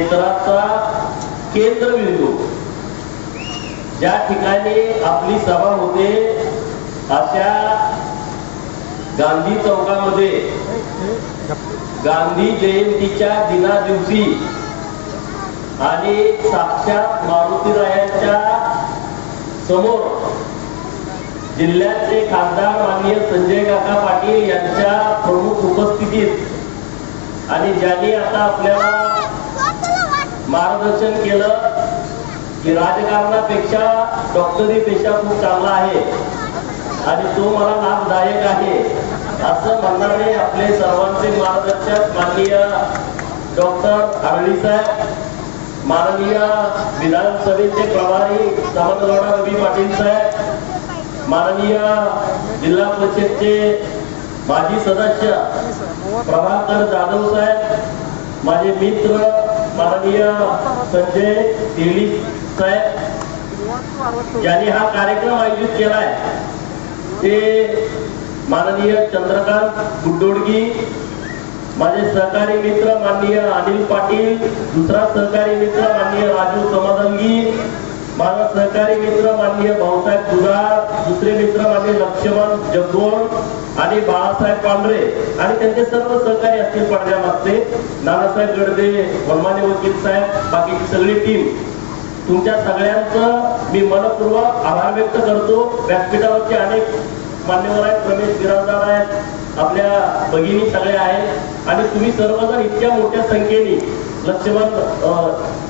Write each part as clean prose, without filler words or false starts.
क्षेत्राचा केंद्रबिंदू ज्या ठिकाणी आपली सभा होते अशा गांधी चौकामध्ये गांधी जयंतीच्या दिना दिवशी आणि साक्षात मारुतीरायांच्या समोर जिल्ह्याचे खासदार माननीय संजय काका पाटील यांच्या प्रमुख उपस्थितीत आणि ज्यांनी आता आपल्याला मार्गदर्शन केलं की राजकारणापेक्षा डॉक्टरी पेशा खूप चांगला आहे आणि तो मला लाभदायक आहे असं म्हणणारे आपले सर्वांचे मार्गदर्शक माननीय डॉक्टर आरळी साहेब, माननीय विधानसभेचे प्रभारी सावंतगौडा रवी पाटील साहेब, माननीय जिल्हा परिषदचे माजी सदस्य प्रभाकर जाधव साहेब, माझे मित्र माननीय संजय तेली साहेब यांनी हा कार्यक्रम आयोजित केलाय, ते माननीय चंद्रकांत गुड्डोडगी, माझे सहकारी मित्र माननीय अनिल पाटील, दुसरा सहकारी मित्र माननीय राजू समदंगी, माझा सहकारी मित्र माननीय भाऊसाहेब दुधाळ, दुसरे मित्र माननीय लक्ष्मण जगोड आणि बाळासाहेब पांढरे आणि त्यांचे सर्व सहकारी असतील पडद्यामागचे, नानासाहेब गडदे, वनमाने वकील साहेब, बाकीची सगळी टीम, तुमच्या सगळ्यांचं मी मनपूर्वक आभार व्यक्त करतो. व्यासपीठावरचे अनेक मान्यवर आहेत, रमेश बिराजदार आहेत, आपल्या भगिनी सगळ्या आहेत आणि तुम्ही सर्वजण इतक्या मोठ्या संख्येने, लक्ष्मण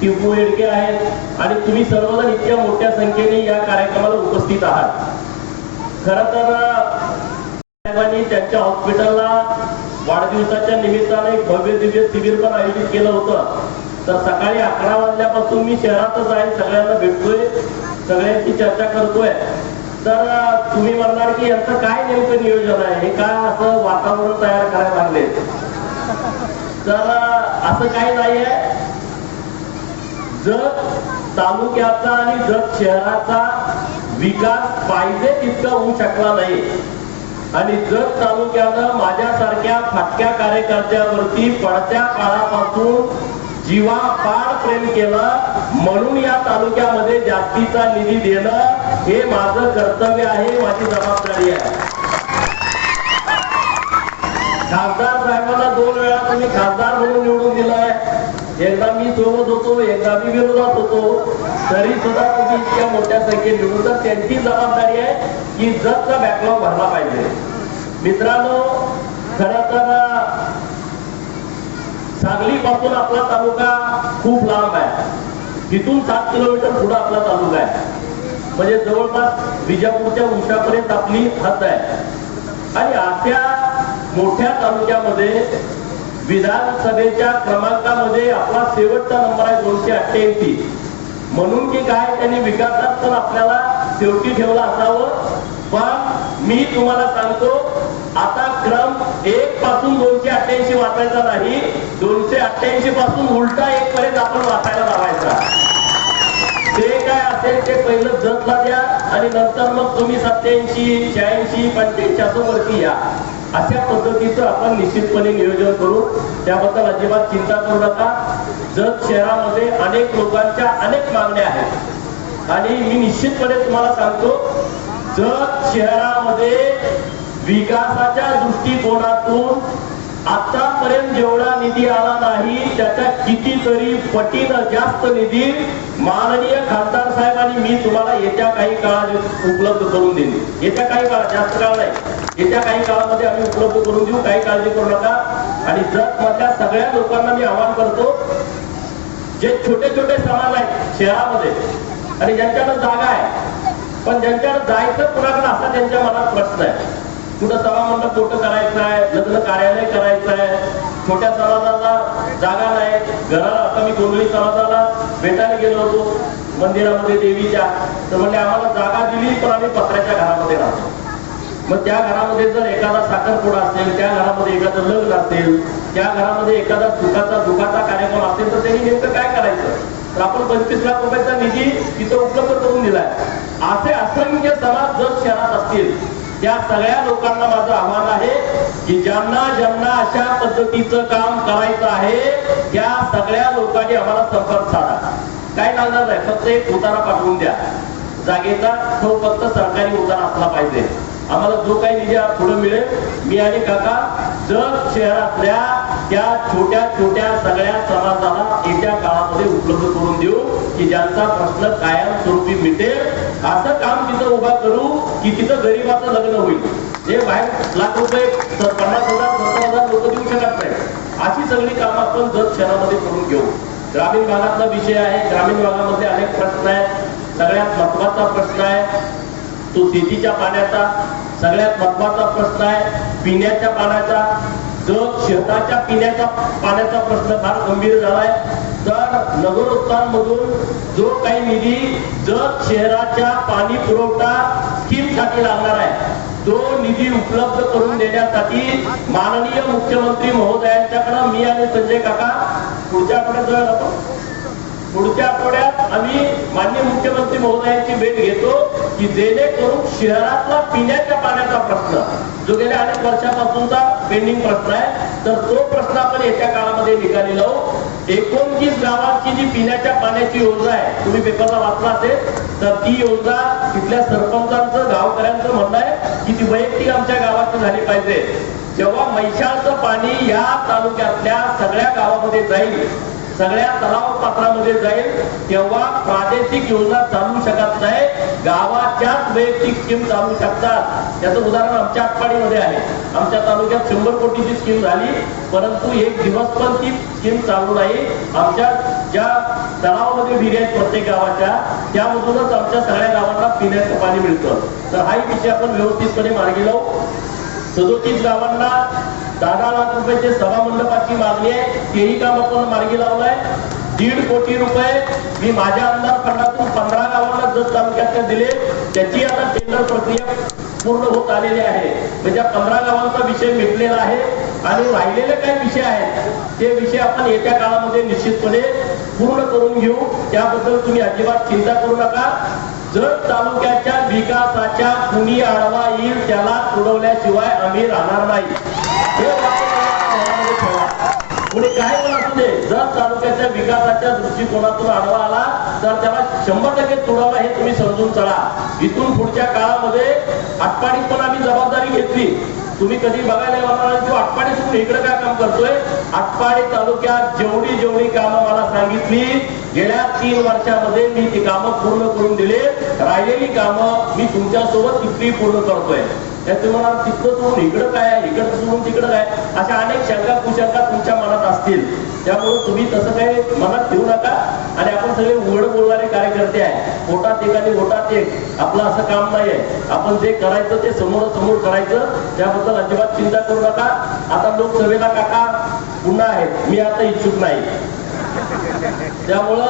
टिंपू येडके आहेत आणि तुम्ही सर्वजण इतक्या मोठ्या संख्येने या कार्यक्रमाला उपस्थित आहात. खरं तर साहेबांनी त्यांच्या हॉस्पिटलला वाढदिवसाच्या निमित्ताने एक भव्य दिव्य शिबिर पण आयोजित केलं होतं. तर सकाळी 11 वाजल्यापासून मी शहरातच आहे, सगळ्यांना भेटतोय, सगळ्यांची चर्चा करतोय. तर तुम्ही म्हणणार की यांचं काय नेमकं नियोजन आहे, हे काय असं वातावरण तयार करायला लागले. तर असं काही नाहीये. जत तालुक्याचा आणि जत शहराचा विकास पाहिजे तितका होऊ शकला नाही आणि जत तालुक्यानं माझ्यासारख्या फाटक्या कार्यकर्त्यावरती पडत्या काळापासून जीवापाड प्रेम केलं, म्हणून या तालुक्यामध्ये जास्तीचा निधी देणं हे माझं कर्तव्य आहे, माझी जबाबदारी आहे. खासदार साहेबांना 2 वेळा तुम्ही खासदार म्हणून निवडून दिलाय, एकदा मी सोबत होतो, एकदा मी विरोधात होतो, तरी सुद्धा तुम्ही इतक्या मोठ्या संख्येत निवडून, तर त्यांची जबाबदारी आहे की जतचा बॅकलॉग भरला पाहिजे. मित्रांनो, खरं तर सांगली पासून आपला तालुका खूप लांब आहे, तिथून 7 किलोमीटर पुढे आपला तालुका आहे, म्हणजे जवळपास विजापूरच्या उंचापर्यंत आपली हद्द आहे. आणि अशा मोठ्या तालुक्यामध्ये विधानसभेच्या क्रमांकामध्ये आपला शेवटचा नंबर आहे 288, म्हणून की काय त्यांनी विकासात पण आपल्याला शेवटी ठेवला असावं. पण मी तुम्हाला सांगतो, आता क्रम 1 पासून 288 वाचायचा नाही, 288 पासून उलटा 1 पर्यंत आपण वाचायला लावायचा. ते काय असेल ते पहिलं जतला द्या आणि नंतर मग तुम्ही 87, 86, 85 वरती या. अशा पद्धतीचं आपण निश्चितपणे नियोजन करू, त्याबद्दल अजिबात चिंता करू नका. जत शहरामध्ये अनेक लोकांच्या अनेक मागण्या आहेत आणि मी निश्चितपणे तुम्हाला सांगतो, जत शहरामध्ये विकासाच्या दृष्टिकोनातून आतापर्यंत जेवढा निधी आला नाही त्याच्या कितीतरी पटीनं जास्त निधी माननीय खासदार साहेब आणि मी तुम्हाला येत्या काही काळात उपलब्ध करून देईन. येत्या काही काळात, जास्त काळ नाही, येत्या काही काळामध्ये आम्ही उपलब्ध करून देऊ, काही काळजी करू नका. आणि जत मधल्या सगळ्या लोकांना मी आवाहन करतो, जे छोटे छोटे समाज आहेत शहरामध्ये आणि ज्यांच्याकडे जागा आहे पण ज्यांच्याकडे जायचं कुणाकडे असा त्यांच्या मनात प्रश्न आहे, कुठं सभामंडप मोठं करायचं आहे, लग्न कार्यालय करायचं आहे, छोट्या समाजाला जागा नाही, घराला. आता मी गोंधळी समाजाला भेटायला गेलो होतो मंदिरामध्ये देवीच्या, तर म्हणजे आम्हाला जागा दिली पण आम्ही पत्र्याच्या घरामध्ये राहतो. मग त्या घरामध्ये जर एखादा साखरपुडा असेल, त्या घरामध्ये एखादं लग्न असेल, त्या घरामध्ये एखादा दुखाचा कार्यक्रम असेल, तर त्यांनी नेमकं काय करायचं. तर आपण 25 लाख रुपयाचा निधी तिथं उपलब्ध करून दिलाय. असे असंख्य समाज जर शहरात असतील, त्या सगळ्या लोकांना माझं आव्हान आहे की ज्यांना ज्यांना अशा पद्धतीचं काम करायचं आहे त्या सगळ्या लोकांनी आम्हाला संपर्क साधा. काय लागणार नाही, फक्त एक उतारा पाठवून द्या जागेचा, तो फक्त सरकारी उतारा असला पाहिजे. आम्हाला जो काही निधी पुढे मिळेल, मी आणि काका जत शहरातल्या त्या छोट्या छोट्या सगळ्या समाजाला येत्या काळामध्ये उपलब्ध करून देऊ की ज्यांचा प्रश्न कायमस्वरूपी मिटेल. असं काम तिथं उभा करू की तिथं गरीबाचं लग्न होईल. जे बाहेर लाख रुपये 50,000 70,000 लोक देऊ शकत नाही, अशी सगळी कामं आपण जत शहरामध्ये करून घेऊ. ग्रामीण भागातला विषय आहे. ग्रामीण भागामध्ये अनेक प्रश्न आहेत. सगळ्यात महत्वाचा प्रश्न आहे तो शेतीच्या पाण्याचा. सगळ्यात महत्वाचा प्रश्न आहे पिण्याच्या पाण्याचा. जत शहराच्या पिण्याच्या पाण्याचा प्रश्न फार गंभीर झालाय. तर नगरोत्थानमधून जो काही निधी जत शहराच्या पाणी पुरवठा स्कीम साठी लागणार आहे तो निधी उपलब्ध करून देण्यासाठी माननीय मुख्यमंत्री महोदयांच्याकडे मी आणि संजय काका पुढच्या आठवड्यात आम्ही माननीय मुख्यमंत्री महोदयांची भेट घेतो की जेणेकरून शहरातला पिण्याच्या पाण्याचा प्रश्न जो गेल्या अनेक वर्षापासूनचा पेंडिंग प्रश्न आहे तर तो प्रश्न आपण येत्या काळामध्ये निकाली लावू. 29 गावांची जी पिण्याच्या पाण्याची योजना आहे, तुम्ही पेपरला वाचला असेल तर ती योजना तिथल्या सरपंचांचं गावकऱ्यांचं म्हणणं आहे की ती वैयक्तिक आमच्या गावाची झाली पाहिजे. जेव्हा म्हैसाळचं पाणी या तालुक्यातल्या सगळ्या गावामध्ये जाईल, सगळ्या तलाव पात्रामध्ये जाईल, तेव्हा प्रादेशिक योजना चालू शकत नाही, गावाच्याच वैयक्तिक स्कीम चालू शकतात. त्याचं उदाहरण आमच्या आटपाडीमध्ये आहे. आमच्या तालुक्यात 100 कोटीची स्कीम झाली, परंतु एक दिवस पण ती स्कीम चालू नाही. आमच्या ज्या तलावामध्ये विहिरी आहेत प्रत्येक गावाच्या, त्यामधूनच आमच्या सगळ्या गावांना पिण्याचं पाणी मिळतं. तर हाही विषय आपण व्यवस्थितपणे मार्गी लावू. 37 गावांना 10 लाख रुपयाचे सभा मंडपाची मागणी आहे, तेही काम आपण मार्गी लावलंय. 1.5 कोटी रुपये मी माझ्या आमदार फंडातून 15 गावांना जत तालुक्यात दिले, त्याची आता टेंडर प्रक्रिया पूर्ण होत आलेली आहे. म्हणजे 15 गावांचा विषय मिटलेला आहे आणि राहिलेले काही विषय आहेत ते विषय आपण येत्या काळामध्ये निश्चितपणे पूर्ण करून घेऊ. त्याबद्दल तुम्ही अजिबात चिंता करू नका. जत तालुक्याच्या विकासाच्या कुणी आढावा येईल त्याला सोडवल्याशिवाय आम्ही राहणार नाही. कुणी काय पण असू दे, जत तालुक्याच्या विकासाच्या दृष्टिकोनातून आढावा आला तर त्याला 100% सोडवला हे तुम्ही समजून चला. इथून पुढच्या काळामध्ये आटपाडीत पण आम्ही जबाबदारी घेतली. तुम्ही कधी बघायला येणार की आटपाडी सोडून इकडे काय काम करतोय. आटपाडी तालुक्यात जेवढी जेवढी कामं मला सांगितली गेल्या 3 वर्षामध्ये मी ती कामं पूर्ण करून दिले. राहिलेली कामं मी तुमच्यासोबत तिथली पूर्ण करतोय. तुम्हाला तिथं सोडून इकडं काय, इकडं सोडून तिकडं काय, अशा अनेक शंका कुशंका तुमच्या मनात असतील. त्यामुळे तुम्ही तसं काही मनात ठेवू नका. आणि आपण सगळे उघड बोलणारे कार्यकर्ते आहे. पोटात एक आणि वोटात एक, आपलं असं काम नाहीये. आपण जे करायचं ते समोर करायचं, त्याबद्दल अजिबात चिंता करू नका. आता लोकसभेला काका पुन्हा आहेत, मी आता इच्छुक नाही. त्यामुळं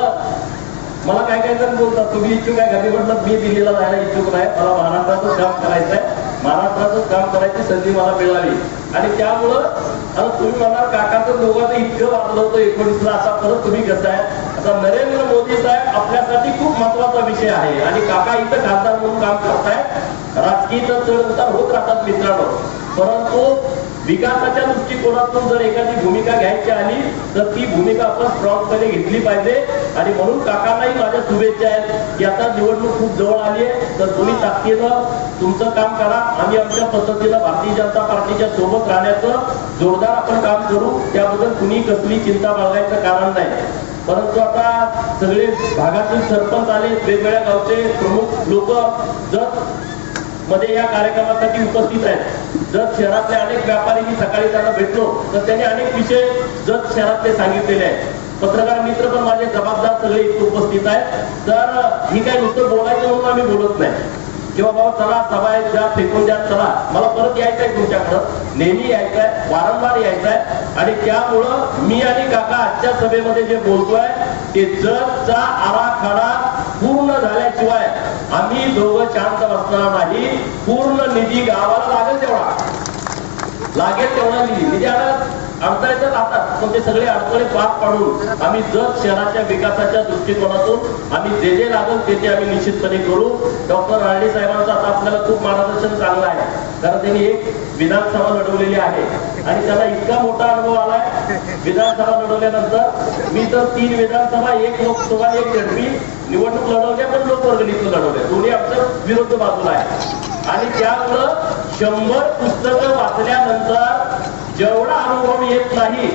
मला काय काय जण बोलतात तुम्ही इच्छुक आहे, घरी म्हटलं मी दिल्लीला जायला इच्छुक नाही, मला महाराष्ट्राचं काम करायचं आहे. महाराष्ट्राचं काम करायची संधी मला मिळाली आणि त्यामुळं आता तुम्ही म्हणाल काकाचं दोघांचं इतकं वाचलं होतं 19ला, असा परत तुम्ही कसं आहे. आता नरेंद्र मोदी साहेब आपल्यासाठी खूप महत्वाचा विषय आहे आणि काका इथं खासदार म्हणून काम करतायत. राजकीय चढ उतार होत राहतात मित्रांनो, परंतु विकासाच्या दृष्टिकोनातून जर एखादी भूमिका घ्यायची आली तर ती भूमिका आपण स्ट्रॉंगपणे घेतली पाहिजे. आणि म्हणून काकांनाही माझ्या शुभेच्छा आहेत की आता निवडणूक खूप जवळ आली आहे तर तुम्ही ताकदीनं तुमचं काम करा. आम्ही आमच्या पद्धतीनं भारतीय जनता पार्टीच्या सोबत राहण्याचं जोरदार आपण काम करू. त्याबद्दल कुणी कसली चिंता बाळगायचं कारण नाही. परंतु आता सगळे भागातील सरपंच आले, वेगवेगळ्या गावचे प्रमुख लोक जत मध्ये या कार्यक्रमासाठी उपस्थित आहेत. जत शहरातले अनेक व्यापारी मी सकाळी त्यांना भेटलो तर त्यांनी अनेक विषय जत शहरातले सांगितलेले आहेत. पत्रकार मित्र पण माझे जबाबदार सगळे इथे उपस्थित आहेत. तर ही काही नुसतं बोलायचं म्हणून आम्ही बोलत नाही किंवा बाबा चला सभा आहे द्या, फेकून द्या, चला मला परत यायचंय तुमच्याकडं, नेहमी यायचंय, वारंवार यायचंय. आणि त्यामुळं मी आणि काका आजच्या सभेमध्ये जे बोलतोय ते जतचा आराखडा पूर्ण झाल्याशिवाय आम्ही दोघं शांत बसणार नाही. पूर्ण निधी गावाला लागेल तेवढा निधी अडथळे राहतात, पण ते सगळे अडथळे पार पाडून आम्ही जत शहराच्या विकासाच्या दृष्टिकोनातून आम्ही जे लागेल ते आम्ही निश्चितपणे करू. डॉक्टर राणे साहेबांचं आता आपल्याला खूप मार्गदर्शन चांगलं आहे. कारण त्यांनी एक विधानसभा लढवलेली आहे आणि त्याला इतका मोठा अनुभव आलाय विधानसभा लढवल्यानंतर. मी तर 3 विधानसभा, 1 लोकसभा, 1 झडपी निवडणूक लढवल्या, पण लोकवर्गणीतून लढवल्या, दोन्ही आमच्या विरुद्ध बाजूला आहे. आणि त्यामुळं 100 पुस्तकं वाचल्यानंतर जेवढा अनुभव येत नाही,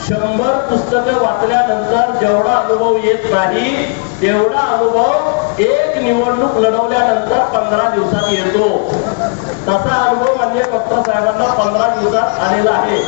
100 पुस्तकं वाचल्यानंतर जेवढा अनुभव येत नाही तेवढा अनुभव एक निवडणूक लढवल्यानंतर 15 दिवसात येतो. तसा अनुभव म्हणजे डॉक्टर साहेबांना 15 दिवसात आलेला आहे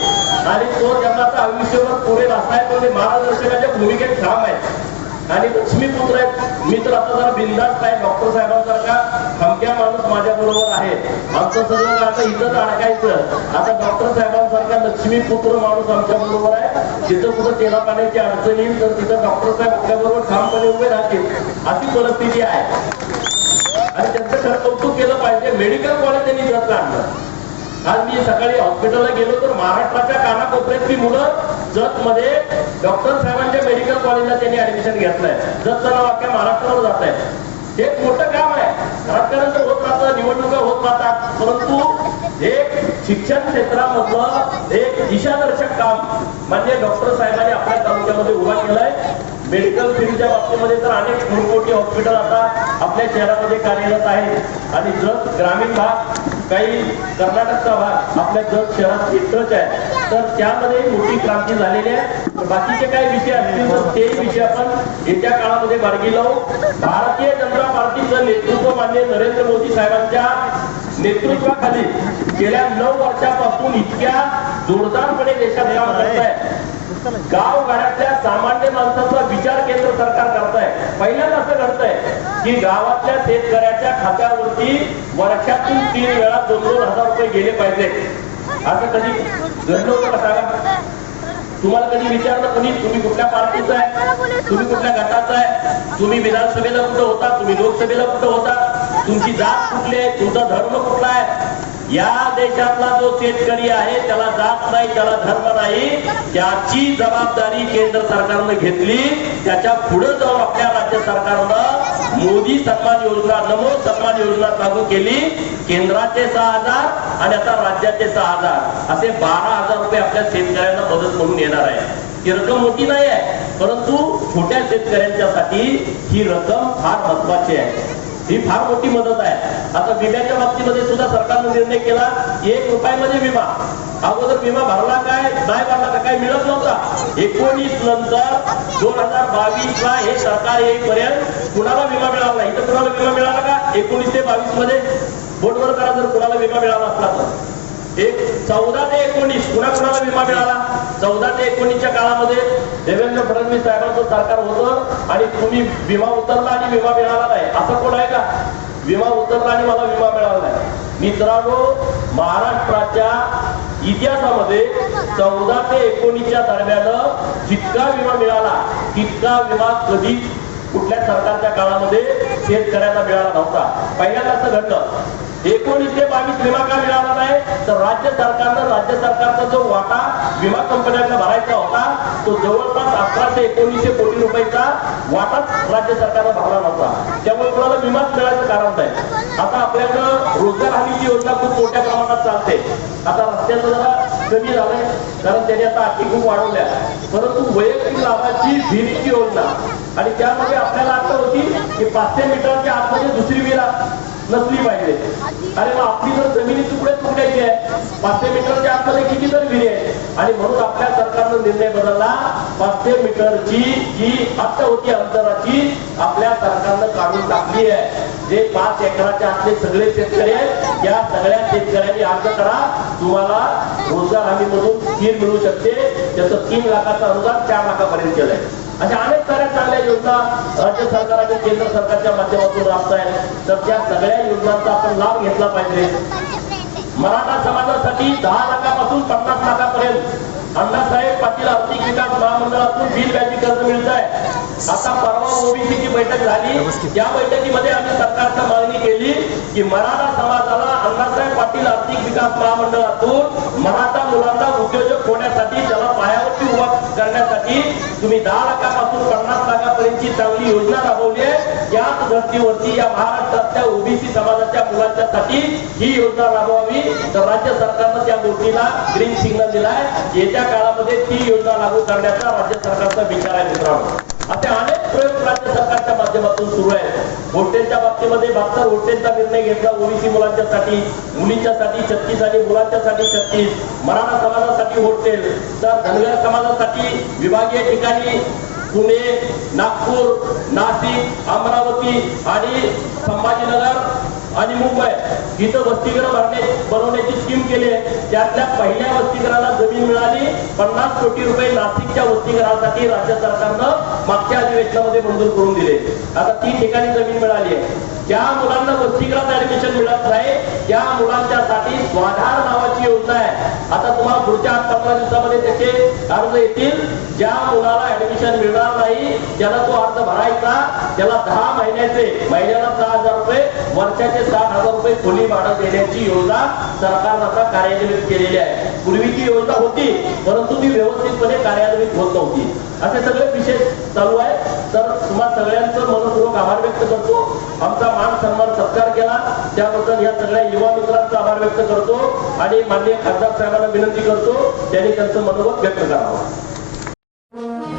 आणि तो त्यांना आता आयुष्यभर पुढे असाय. तो मार्गदर्शकाच्या भूमिकेत ठाम आहे आणि लक्ष्मीपुत्र आहेत. मी तर आता जरा बिनधास्त आहे. डॉक्टर साहेबांसारखा खमक्या माणूस माझ्या बरोबर आहे. आमचं सगळं आता इथंच अडकायचं. आता डॉक्टर साहेबांसारखा लक्ष्मीपुत्र माणूस आमच्या बरोबर आहे. जिथं कुठं तेला पाण्याची अडचण येईल तर तिथं डॉक्टर साहेब आपल्या बरोबर ठामपणे उभे राहतील, अशी परिस्थिती आहे. आणि त्यांचं खरं कौतुक केलं पाहिजे. मेडिकल कॉलेज त्यांनी जत काढलं. आज मी सकाळी हॉस्पिटलला गेलो तर महाराष्ट्राच्या कानाकोपऱ्यातली मुलं जत मध्ये डॉक्टर साहेबांच्या मेडिकल कॉलेजला त्यांनी ऍडमिशन घेतलंय. जतचं नाव अख्ख्या महाराष्ट्रावर जात आहे. हे एक मोठं काम आहे. राजकारण तर होत राहतं, निवडणुका होत राहतात, परंतु एक शिक्षण क्षेत्रामधलं एक दिशादर्शक काम म्हणजे डॉक्टर साहेबांनी आपल्या तालुक्यामध्ये उभा केलाय. मेडिकल फील्डच्या बाबतीमध्ये तर अनेक मोठमोठी हॉस्पिटल आता आपल्या शहरामध्ये कार्यरत आहेत आणि जत ग्रामीण भाग, काही कर्नाटकचा भाग आपल्या जत शहरात एकच आहे. तर त्यामध्ये मोठी क्रांती झालेली आहे. बाकीचे काही विषय असतील तर ते विषय आपण येत्या काळामध्ये मार्गी लावू. भारतीय जनता पार्टीचं नेतृत्व माननीय नरेंद्र मोदी साहेबांच्या नेतृत्वाखाली गेल्या 9 वर्षापासून इतक्या जोरदारपणे देशात काम करत आहे. गावगाड्यातल्या सामान्य माणसाचा विचार केंद्र सरकार करत आहे. पहिल्यांदा असं घडतंय की गावातल्या शेतकऱ्याच्या खात्यावरती वर्षातून 3 वेळा 2-2 हजार रुपये गेले पाहिजे. असं कधी घडलं होतं का सांगा? तुम्हाला कधी विचारलं कोणी तुम्ही कुठल्या पार्टीचा आहे, तुम्ही कुठल्या गटाचा आहे, तुम्ही विधानसभेला कुठं होता, तुम्ही लोकसभेला कुठं होता, तुमची जात कुठली आहे, तुमचा धर्म कुठला आहे? या देशातला जो शेतकरी आहे त्याला जात नाही, त्याला धर्म नाही, त्याची जबाबदारी केंद्र सरकारनं घेतली. त्याच्या पुढे जाऊन आपल्या राज्य सरकारनं मोदी सन्मान योजना, नमो सन्मान योजना लागू केली. केंद्राचे 6,000 आणि आता राज्याचे 6,000 असे 12,000 रुपये आपल्या शेतकऱ्यांना मदत म्हणून येणार आहे. ही रक्कम मोठी नाही आहे, परंतु छोट्या शेतकऱ्यांच्यासाठी ही रक्कम फार महत्वाची आहे. ही फार मोठी मदत आहे. आता विम्याच्या बाबतीमध्ये सुद्धा सरकारने निर्णय केला 1 रुपयामध्ये विमा. अगोदर विमा भरला काय नाही भरला का काय मिळत नव्हता. 19 नंतर 2022 ला हे सरकार येईपर्यंत कुणाला विमा मिळाला नाही. इथं कुणाला विमा मिळाला का? 19 ते 22 मध्ये बोर्डवर करा जर कुणाला विमा मिळाला असला तर. 14 ते 19 कुणाला विमा मिळाला? 14 ते 19च्या काळामध्ये देवेंद्र फडणवीस साहेबांचं सरकार होतं आणि तुम्ही विमा उतरला आणि विमा मिळाला नाही असं कोण आहे का? विमा उतरला आणि मला विमा मिळाला नाही. मित्रांनो, महाराष्ट्राच्या इतिहासामध्ये 14 ते 19च्या दरम्यान जितका विमा मिळाला तितका विमा कधी कुठल्या सरकारच्या काळामध्ये शेतकऱ्यांना मिळाला नव्हता. पहिल्यांदा असं घडलं. 19 ते 22 विमा का मिळाला नाही? तर राज्य सरकारचा जो वाटा विमा कंपन्यांना भरायचा होता तो जवळपास 1800-1900 कोटी रुपयाचा वाटाच राज्य सरकारनं भरला नव्हता. त्यामुळे कोणाला विमाच मिळायचं कारण नाही. आता आपल्याकडं रोजगार हमीची योजना खूप मोठ्या प्रमाणात चालते. आता रस्त्याचं जरा कमी झालंय कारण त्याने आता अटी खूप वाढवल्या, परंतु वैयक्तिक लाभाची विहिरीची योजना आणि त्यामध्ये आपल्याला आठवण होती की 500 मीटरच्या आतमध्ये दुसरी विहीर नसली पाहिजे. अरे मग आपली जर जमिनी तुकड्याची आहे, 500 मीटरच्या आतमध्ये किती तर विहिरी आहे आणि म्हणून आपल्या सरकारनं निर्णय बदलला. 500 मीटरची जी हद्द होती अंतराची आपल्या सरकारनं काढून टाकली आहे. जे 5 एकराच्या आतले सगळे शेतकरी आहेत या सगळ्या शेतकऱ्यांनी अर्ज करा, तुम्हाला रोजगार हमीमधून स्कीम मिळू शकते. त्याचं 3 लाखाचं अनुदान 4 लाखापर्यंत केलंय. अशा अनेक साऱ्या चांगल्या योजना राज्य सरकार आणि केंद्र सरकारच्या माध्यमातून राबत आहेत. तर त्या सगळ्या योजनांचा आपण लाभ घेतला पाहिजे. मराठा समाजासाठी 10 लाखापासून 50 लाखापर्यंत अण्णासाहेब पाटील आर्थिक विकास महामंडळातून बिल व्याजी कर्ज मिळत आहे. आता परवा ओबीसीची बैठक झाली. या बैठकीमध्ये आम्ही सरकारला मागणी केली की मराठा समाजाला अण्णासाहेब पाटील आर्थिक विकास महामंडळातून मराठा मुलांना उद्योजक होण्यासाठी त्याला पायावरती उभा करण्यासाठी तुम्ही 10 लाखापासून 50 लाखापर्यंतची चांगली योजना राबवली आहे. याच धर्तीवरती या महाराष्ट्रातल्या ओबीसी समाजाच्या मुलांच्यासाठी ही योजना राबवावी, तर राज्य सरकारनं त्या गोष्टीला ग्रीन सिग्नल दिलाय. येत्या काळामध्ये ती योजना लागू करण्याचा राज्य सरकारचा विचार आहे. मित्रांनो, असे अनेक प्रयोग राज्य सरकारच्या माध्यमातून सुरू आहेत. हॉस्टेलच्या बाबतीमध्ये 72 हॉस्टेलचा निर्णय घेतला ओबीसी मुलांच्यासाठी, मुलींच्यासाठी 36 आणि मुलांच्यासाठी 36, मराठा समाजासाठी हॉस्टेल, तर धनगर समाजासाठी विभागीय ठिकाणी पुणे, नागपूर, नाशिक, अमरावती आणि संभाजीनगर आणि मुंबई इथं वसतिगृह बनवण्याची स्कीम केली आहे. त्यातल्या पहिल्या वसतिगृहाला जमीन मिळाली 50 कोटी रुपये नाशिकच्या वसतिगृहासाठी राज्य सरकारनं मागच्या अधिवेशनामध्ये मंजूर करून दिले. आता 3 ठिकाणी जमीन मिळाली आहे. ज्या मुलांना वसतिगृहात ऍडमिशन मिळत नाही त्या मुलांच्यासाठी स्वाधार नावाची योजना आहे. आता तुम्हाला पुढच्या 15 दिवसामध्ये त्याचे अर्ज येतील. ज्या मुलाला ऍडमिशन मिळणार नाही त्याला तो अर्ज भरायचा, त्याला 10 महिन्याचे महिन्याला 6,000 रुपये, वर्षाचे 60,000 रुपये खोली भाडं देण्याची योजना सरकारनं आता कार्यान्वित केलेली आहे. पूर्वीची योजना होती परंतु ती व्यवस्थितपणे कार्यान्वित होत नव्हती. असे सगळे विषय चालू आहे. तर तुम्हाला सगळ्यांचं मनपूर्वक आभार व्यक्त करतो. आमचा मान सन्मान सत्कार केला त्याबद्दल या सगळ्या युवा मित्रांचा आभार व्यक्त करतो आणि माननीय खासदार साहेबांना विनंती करतो त्यांनी त्यांचं मनोगत व्यक्त करावं.